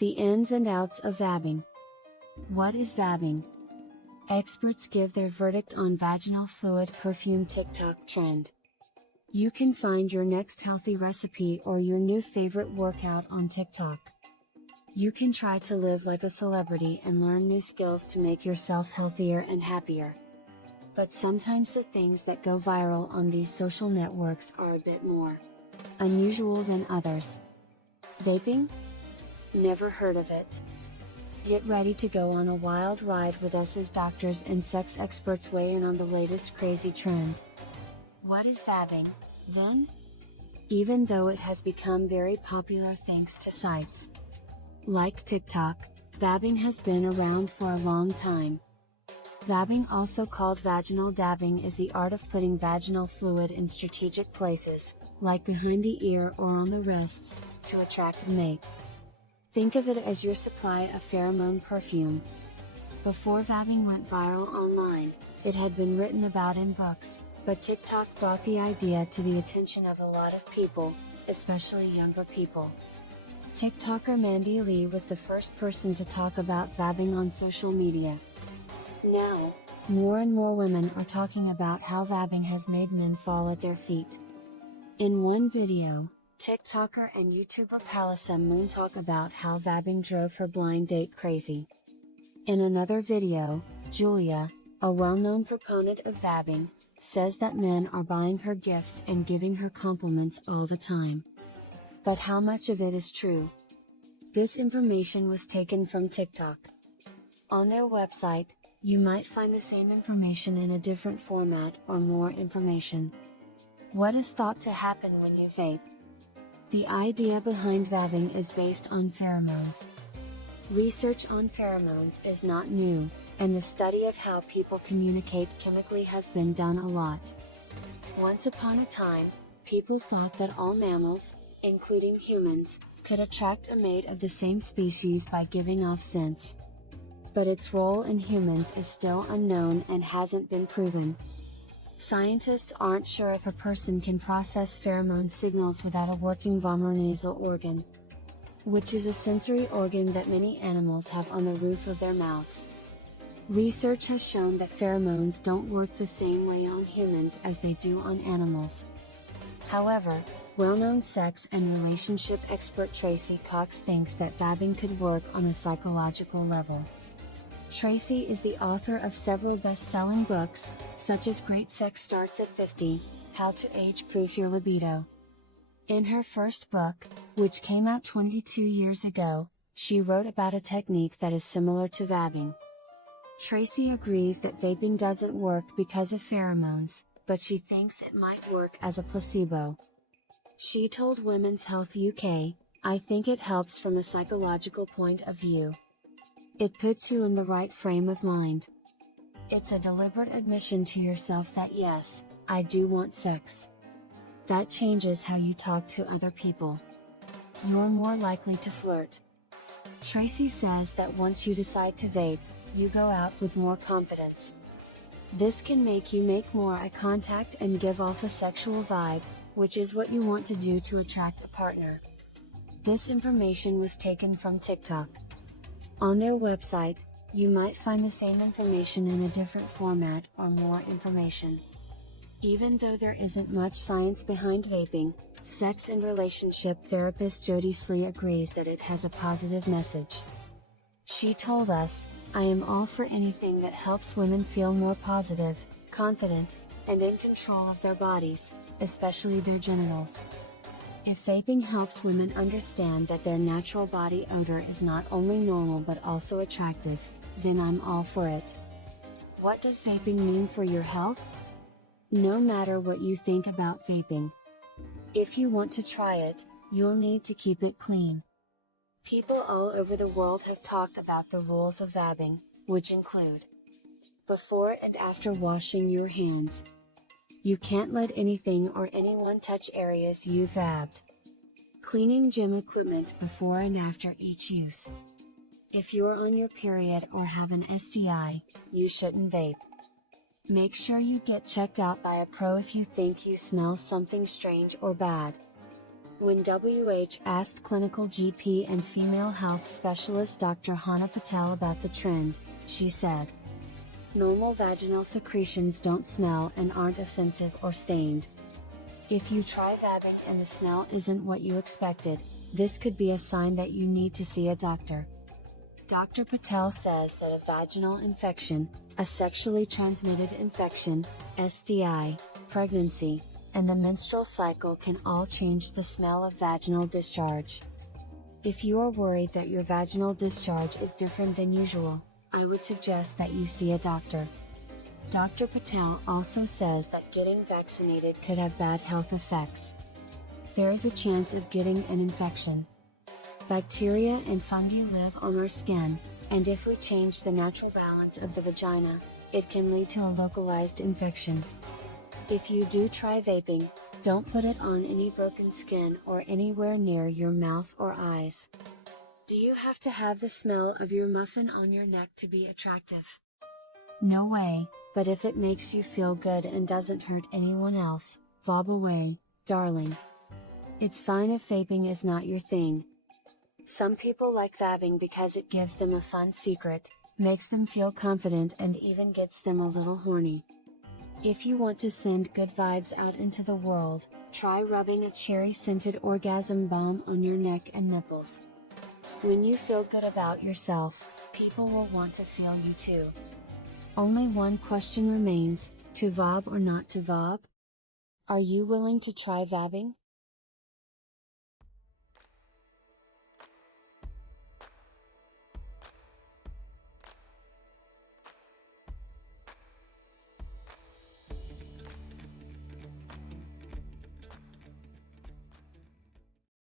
The ins and outs of vabbing. What is vabbing? Experts give their verdict on vaginal fluid perfume TikTok trend. You can find your next healthy recipe or your new favorite workout on TikTok. You can try to live like a celebrity and learn new skills to make yourself healthier and happier. But sometimes the things that go viral on these social networks are a bit more unusual than others. Vaping? Never heard of it. Get ready to go on a wild ride with us as doctors and sex experts weigh in on the latest crazy trend. What is vabbing, then? Even though it has become very popular thanks to sites like TikTok, vabbing has been around for a long time. Vabbing, also called vaginal dabbing, is the art of putting vaginal fluid in strategic places, like behind the ear or on the wrists, to attract a mate. Think of it as your supply of pheromone perfume. Before vabbing went viral online, it had been written about in books, but TikTok brought the idea to the attention of a lot of people, especially younger people. TikToker Mandy Lee was the first person to talk about vabbing on social media. Now, more and more women are talking about how vabbing has made men fall at their feet. In one video, TikToker and YouTuber Palisa Moon talk about how vabbing drove her blind date crazy. In another video, Julia, a well-known proponent of vabbing, says that men are buying her gifts and giving her compliments all the time. But how much of it is true? This information was taken from TikTok. On their website, you might find the same information in a different format or more information. What is thought to happen when you vape? The idea behind vabbing is based on pheromones. Research on pheromones is not new, and the study of how people communicate chemically has been done a lot. Once upon a time, people thought that all mammals, including humans, could attract a mate of the same species by giving off scents. But its role in humans is still unknown and hasn't been proven. Scientists aren't sure if a person can process pheromone signals without a working vomeronasal organ, which is a sensory organ that many animals have on the roof of their mouths. Research has shown that pheromones don't work the same way on humans as they do on animals. However, well-known sex and relationship expert Tracy Cox thinks that vabbing could work on a psychological level. Tracy is the author of several best-selling books, such as Great Sex Starts at 50, How to Age-Proof Your Libido. In her first book, which came out 22 years ago, she wrote about a technique that is similar to vabbing. Tracy agrees that vaping doesn't work because of pheromones, but she thinks it might work as a placebo. She told Women's Health UK, "I think it helps from a psychological point of view. It puts you in the right frame of mind. It's a deliberate admission to yourself that yes, I do want sex. That changes how you talk to other people. You're more likely to flirt." Tracy says that once you decide to vape, you go out with more confidence. This can make you make more eye contact and give off a sexual vibe, which is what you want to do to attract a partner. This information was taken from TikTok. On their website, you might find the same information in a different format or more information. Even though there isn't much science behind vaping, sex and relationship therapist Jody Slee agrees that it has a positive message. She told us, "I am all for anything that helps women feel more positive, confident, and in control of their bodies, especially their genitals. If vaping helps women understand that their natural body odor is not only normal but also attractive, then I'm all for it." What does vaping mean for your health? No matter what you think about vaping, if you want to try it, you'll need to keep it clean. People all over the world have talked about the rules of vabbing, which include before and after washing your hands. You can't let anything or anyone touch areas you vabbed. Cleaning gym equipment before and after each use. If you're on your period or have an STI, you shouldn't vape. Make sure you get checked out by a pro if you think you smell something strange or bad. When WH asked clinical GP and female health specialist Dr. Hana Patel about the trend, she said, "Normal vaginal secretions don't smell and aren't offensive or stained. If you try vabbing and the smell isn't what you expected, this could be a sign that you need to see a doctor." Dr. Patel says that a vaginal infection, a sexually transmitted infection, STI, pregnancy, and the menstrual cycle can all change the smell of vaginal discharge. If you are worried that your vaginal discharge is different than usual, I would suggest that you see a doctor. Dr. Patel also says that getting vaccinated could have bad health effects. There is a chance of getting an infection. Bacteria and fungi live on our skin, and if we change the natural balance of the vagina, it can lead to a localized infection. If you do try vaping, don't put it on any broken skin or anywhere near your mouth or eyes. Do you have to have the smell of your muffin on your neck to be attractive? No way, but if it makes you feel good and doesn't hurt anyone else, vab away, darling. It's fine if vaping is not your thing. Some people like vabbing because it gives them a fun secret, makes them feel confident and even gets them a little horny. If you want to send good vibes out into the world, try rubbing a cherry-scented orgasm balm on your neck and nipples. When you feel good about yourself, people will want to feel you too. Only one question remains, to vab or not to vab? Are you willing to try vabbing?